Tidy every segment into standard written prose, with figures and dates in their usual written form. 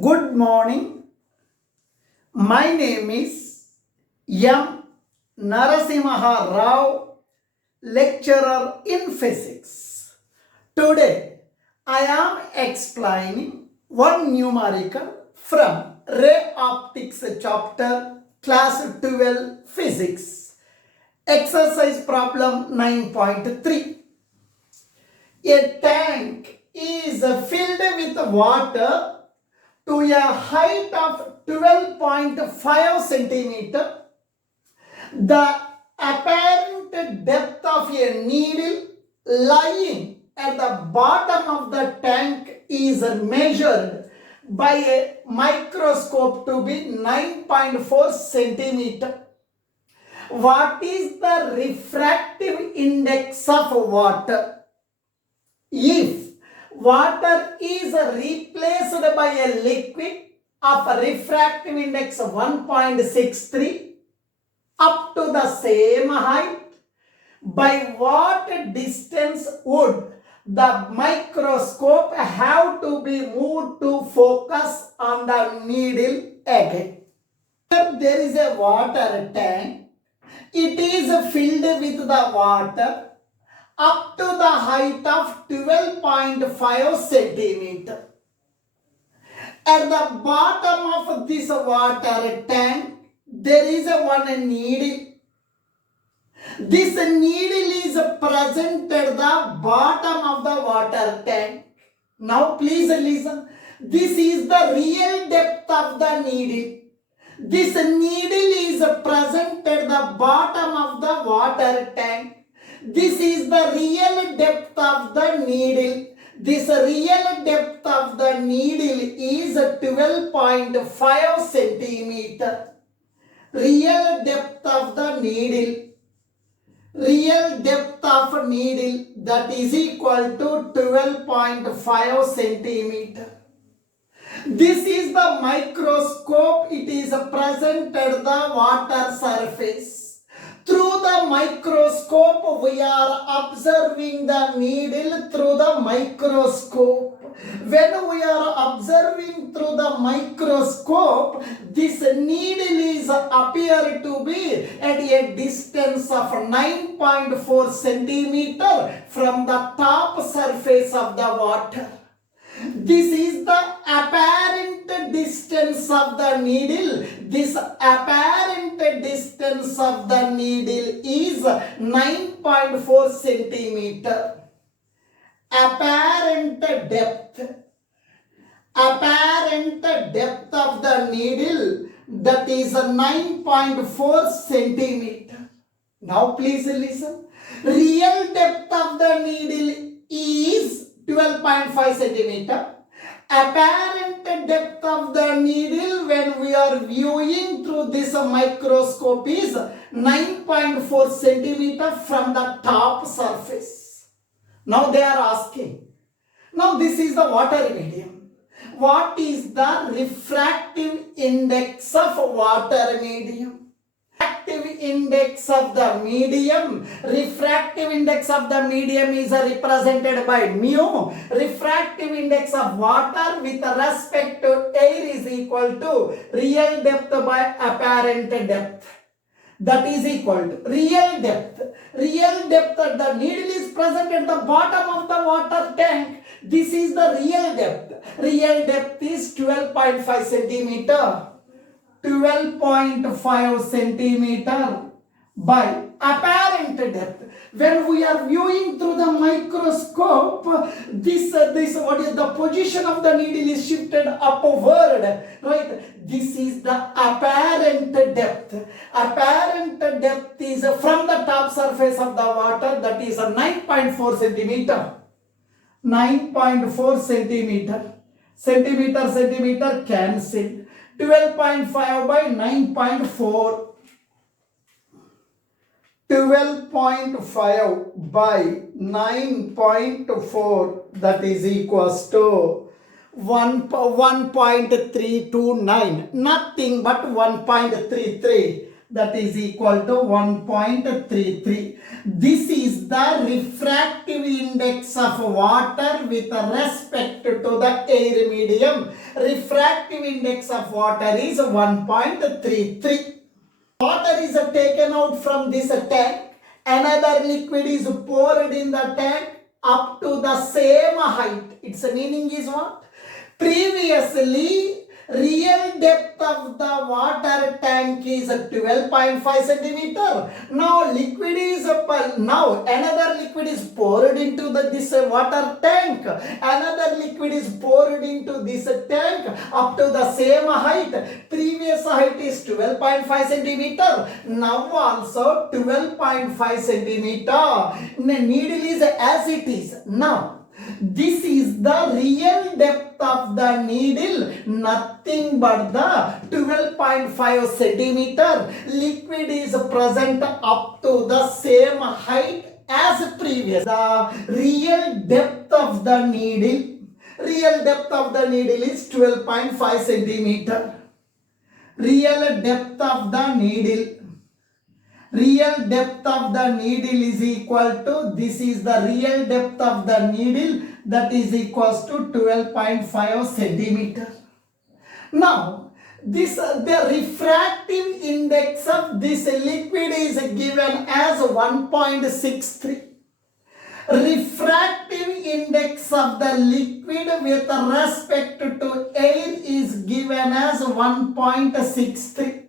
Good morning. My name is M. Narasimharao, lecturer in physics. Today, I am explaining one numerical from Ray Optics chapter, class 12 physics. Exercise problem 9.3. A tank is filled with water to a height of 12.5 centimeter. The apparent depth of a needle lying at the bottom of the tank is measured by a microscope to be 9.4 centimeter. What is the refractive index of water? If water is replaced by a liquid of a refractive index of 1.63 up to the same height, by what distance would the microscope have to be moved to focus on the needle again? There is a water tank. It is filled with the water up to the height of 12.5 centimeter. At the bottom of this water tank, there is one needle. This needle is present at the bottom of the water tank. Now please listen. This is the real depth of the needle. This needle is present at the bottom of the water tank. This is the real depth of the needle. This real depth of the needle is 12.5 centimeter. Real depth of the needle. Real depth of needle, that is equal to 12.5 centimeter. This is the microscope. It is present at the water surface. Through the microscope, we are observing the needle through the microscope. When we are observing through the microscope, this needle is appear to be at a distance of 9.4 centimeter from the top surface of the water. This is the apparent distance of the needle. This apparent distance of the needle is 9.4 centimeter. Apparent depth. Apparent depth of the needle, that is 9.4 centimeter. Now please listen. Real depth of the needle is 12.5 centimeter. Apparent depth of the needle when we are viewing through this microscope is 9.4 centimeter from the top surface. Now they are asking, now this is the water medium. What is the refractive index of water medium? Refractive index of the medium. Refractive index of the medium is represented by mu. Refractive index of water with respect to air is equal to real depth by apparent depth. That is equal to real depth. Real depth, the needle is present at the bottom of the water tank. This is the real depth. Real depth is 12.5 centimeter. 12.5 centimeter by apparent depth. When we are viewing through the microscope, this what is the position of the needle is shifted upward, right? This is the apparent depth. Apparent depth is from the top surface of the water, that is 9.4 centimeter. 9.4 centimeter. Centimeter cancel. 12.5 by 9.4. 12.5 by 9.4, that is equals to 1.329. Nothing but 1.33. that is equal to 1.33. This is the refractive index of water with respect to the air medium. Refractive index of water is 1.33. Water is taken out from this tank. Another liquid is poured in the tank up to the same height. Its meaning is what? Previously, real depth of the water tank is 12.5 centimeter. Now liquid is now another liquid is poured into this water tank. Another liquid is poured into this tank up to the same height. Previous height is 12.5 centimeter. Now also 12.5 centimeter. The needle is as it is. Now this is the real depth of the needle, nothing but the 12.5 centimeter. Liquid is present up to the same height as previous. The real depth of the needle, is 12.5 centimeter. Real depth of the needle is equal to, this is the real depth of the needle, that is equals to 12.5 centimeter. Now the refractive index of this liquid is given as 1.63. Refractive index of the liquid with respect to air is given as 1.63.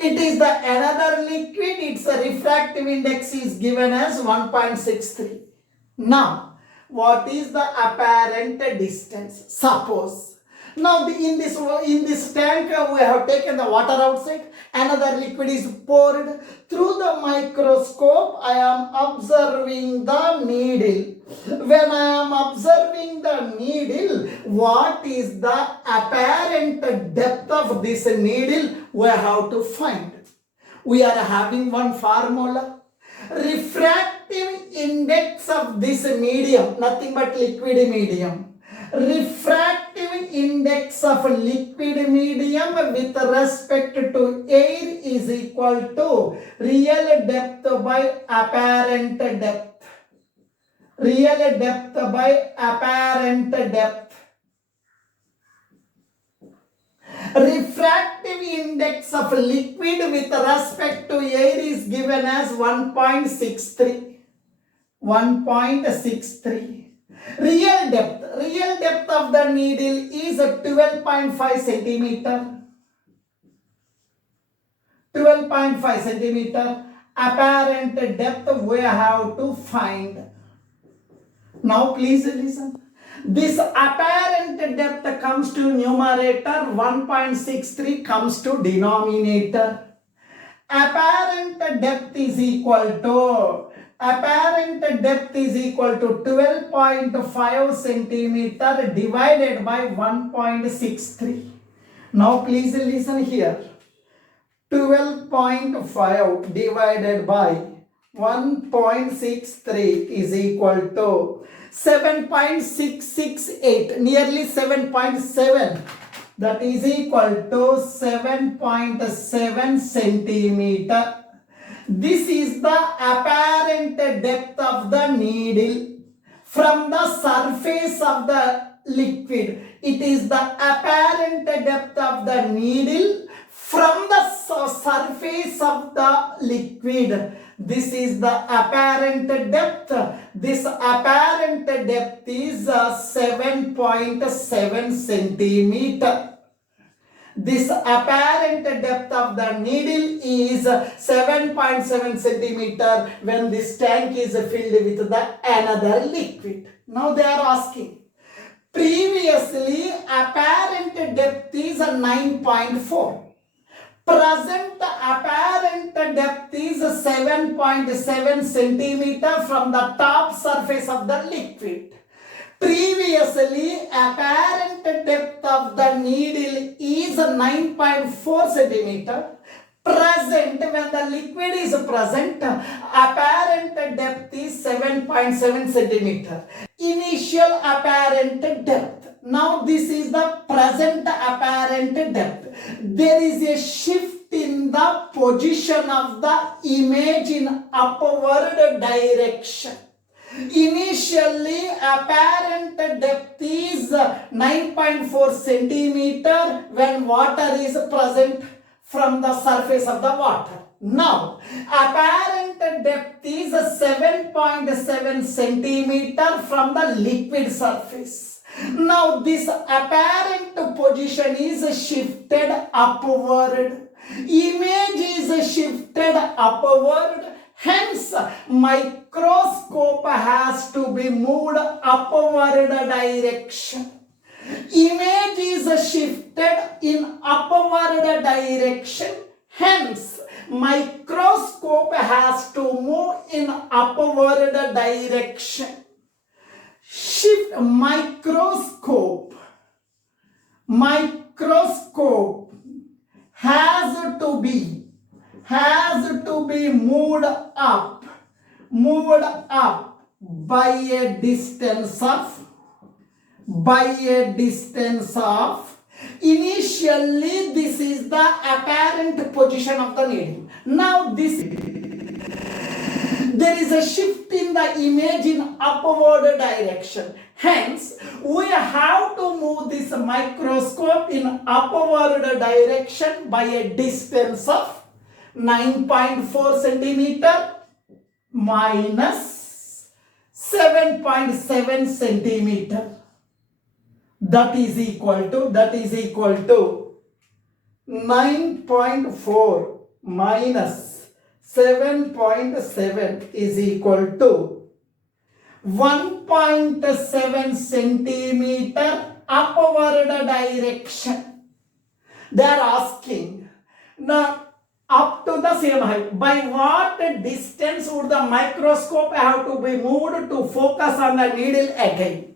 It is the another liquid, its refractive index is given as 1.63. Now, what is the apparent distance? Suppose, now in this tank we have taken the water outside, another liquid is poured. Through the microscope, I am observing the needle. When I am observing the needle, what is the apparent depth of this needle? We have to find. We are having one formula. Refractive index of this medium, nothing but liquid medium. Refractive index of liquid medium with respect to air is equal to real depth by apparent depth. Real depth by apparent depth. Refractive index of liquid with respect to air is given as 1.63. 1.63. Real depth of the needle is 12.5 centimeter. 12.5 centimeter. Apparent depth we have to find. Now please listen. This apparent depth comes to numerator, 1.63 comes to denominator. Apparent depth is equal to 12.5 centimeter divided by 1.63. Now please listen here. 12.5 divided by 1.63 is equal to 7.668, nearly 7.7. That is equal to 7.7 centimeter. This is the apparent depth of the needle from the surface of the liquid. It is the apparent depth of the needle from the surface of the liquid. This is the apparent depth. This apparent depth is 7.7 centimeter. This apparent depth of the needle is 7.7 centimeter when this tank is filled with the another liquid. Now they are asking, previously apparent depth is 9.4. Present apparent depth is 7.7 centimeter from the top surface of the liquid. Previously, apparent depth of the needle is 9.4 centimeter. Present, when the liquid is present, apparent depth is 7.7 centimeter. Initial apparent depth. Now this is the present apparent depth. There is a shift in in the position of the image in upward direction. Initially, apparent depth is 9.4 centimeter when water is present from the surface of the water. Now, apparent depth is 7.7 centimeter from the liquid surface. Now, this apparent position is shifted upward. Image is shifted upward. Hence, microscope has to be moved upward direction. Image is shifted in upward direction. Hence, microscope has to move in upward direction. Shift microscope has to be moved up by a distance of initially this is the apparent position of the needle. Now there is a shift in the image in upward direction. Hence, we have to move this microscope in upward direction by a distance of 9.4 centimeter minus 7.7 centimeter. That is equal to 9.4 minus 7.7 is equal to 1.7 centimeter upward direction. They are asking now up to the same height. By what distance would the microscope have to be moved to focus on the needle again?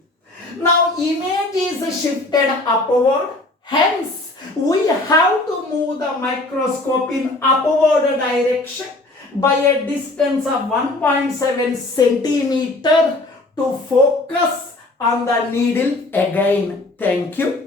Now image is shifted upward. Hence, we have to move the microscope in upward direction by a distance of 1.7 centimeter to focus on the needle again. Thank you.